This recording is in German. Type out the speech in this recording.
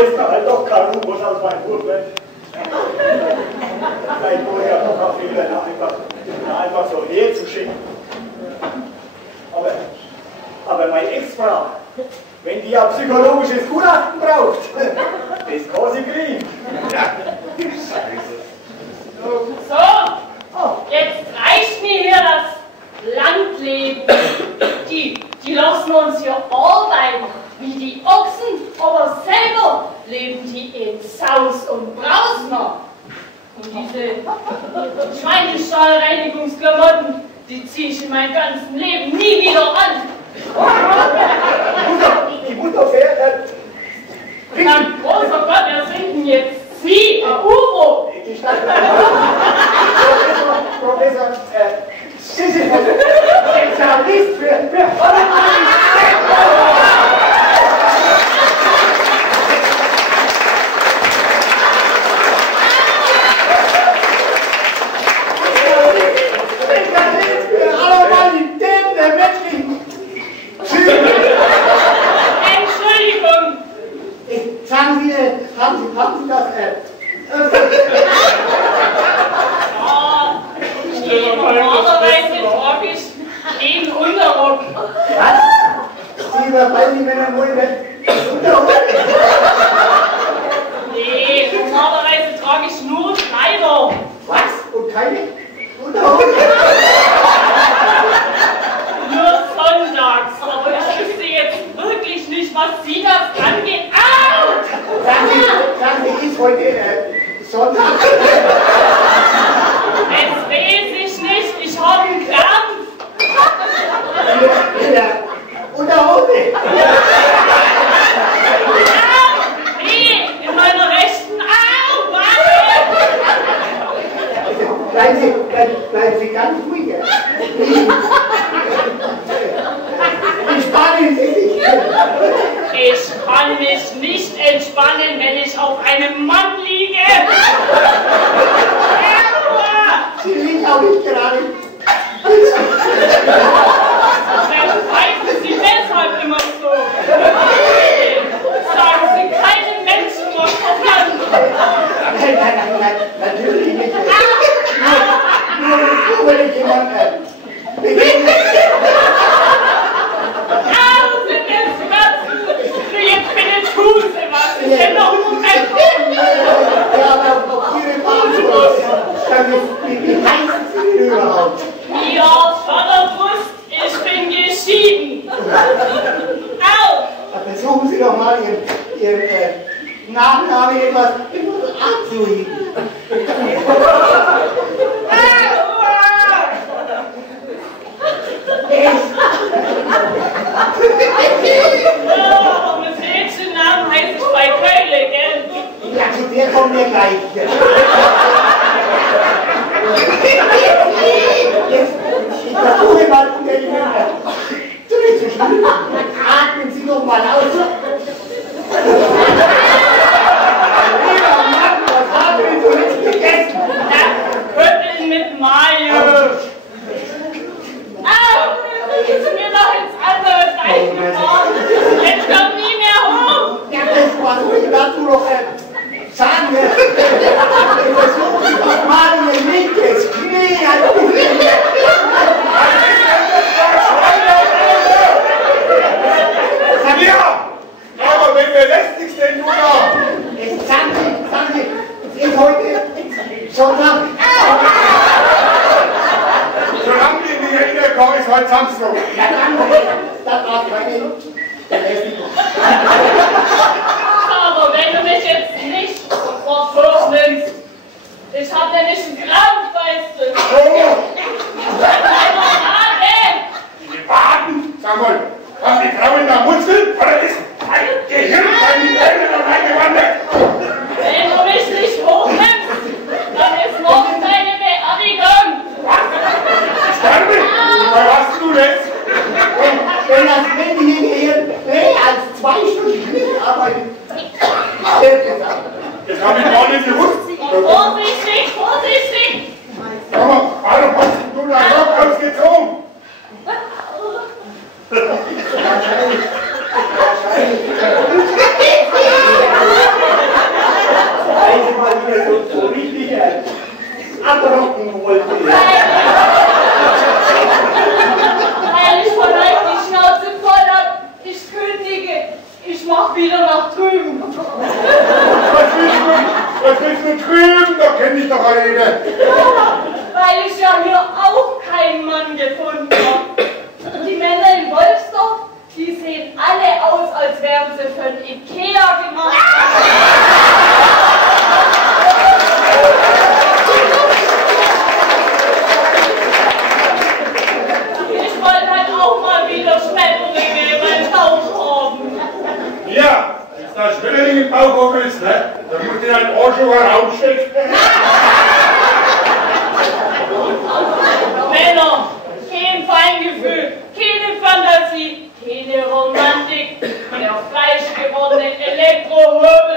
lässt mir halt doch kein U-Boot aus meinem Boot. Vielleicht wurde ja doch auch wieder einfach so herzuschicken. Aber meine Ex-Frau, wenn die ja psychologisches Gutachten braucht, das kann sie kriegen. So, jetzt reicht mir hier das Landleben. Die lassen uns hier arbeiten wie die Ochsen, aber selber leben die in Saus und Braus noch. Und diese Schweinestallreinigungsklamotten, die ziehe ich in meinem ganzen Leben nie wieder an. Die Mutter fährt. Na, großer Gott, wer sind denn jetzt Sie, Herr Uro? Ich dachte, Professor, Sie sind Spezialist für Anormalitäten der menschlichen Psyche. Entschuldigung. Sagen Sie, haben Sie das Normalerweise trage ich den Unterrock. Was? Sie überfallen die Männer wohl mit Unterrock? Nee, normalerweise trage ich nur Kleider. Was? Und keine Unterhose? Nur sonntags. Aber ich wüsste jetzt wirklich nicht, was Sie das angeht. Au! Sagen Sie, ist heute Sonntag? Jetzt weiß ich nicht. Ich habe einen Krampf. In der Unterhose? Au! Nee, in meiner rechten. Au! Warte! Bleiben Sie ganz ruhig. Entspannen Sie sich. Ich kann mich nicht entspannen, wenn ich auf einem Mann liege. Sie liegen auch nicht gerade. Pfeifen Sie deshalb immer so? Sagen Sie keinen Menschen was voran. Nein, natürlich nicht. Nur wenn ich jemanden begegne. Jetzt bitte tun Sie was. Ich bin doch nur ein Ja, aber auf Ihre Bahnschluss. Wie heißen Sie denn überhaupt? Ihr Vaterbrust, ich bin geschieden. Au! Versuchen Sie doch mal Ihren Nachname etwas abzuheben. Mit welchen Namen heißt ich bei Keule, gell? Ja, zu der kommt der gleich. Jetzt, ich versuche mal unter Ihnen durchzuschlagen. Atmen Sie doch mal aus. Lieber Mann, was haben wir zuletzt gegessen? Kötteln mit Mayo. Au! Ist mir doch ins andere Seite geworden. Jetzt kommt nie mehr hoch. Ja, das war so, ich dazu noch sagen. Versuchen Sie doch mal Ihr linkes Knie ein bisschen. Ja, aber wen belästigst denn du da? Sagen Sie, ist heute Sonntag? Solange wir in die Hände kommen, ist heute Samstag. Ja, danke. Das war keine Belästigung. Aber wenn du mich jetzt nicht sofort vornimmst, ich hab nämlich einen Krampf, weißt du. Die Waden? Sag mal, haben die Frauen da Muskeln? Oder ist ein Gehirn bei den Eltern noch eingewandert? Wenn du mich nicht hochnimmst, dann ist morgen deine Beerdigung. Was? Sterbe? Was hast du jetzt? Wenn das Männchen hier mehr als 2 Stunden nicht arbeitet, stirbt es ab. Das habe ich gar nicht gewusst. Vorsichtig, vorsichtig. Sag mal, warum hast du deinen Rock ausgezogen? Wahrscheinlich. Frau Gomez, ne? Da muss ich einen Arsch über rausstecken. Männer, kein Feingefühl, keine Fantasie, keine Romantik. Der fleischgewordene Elektrohobel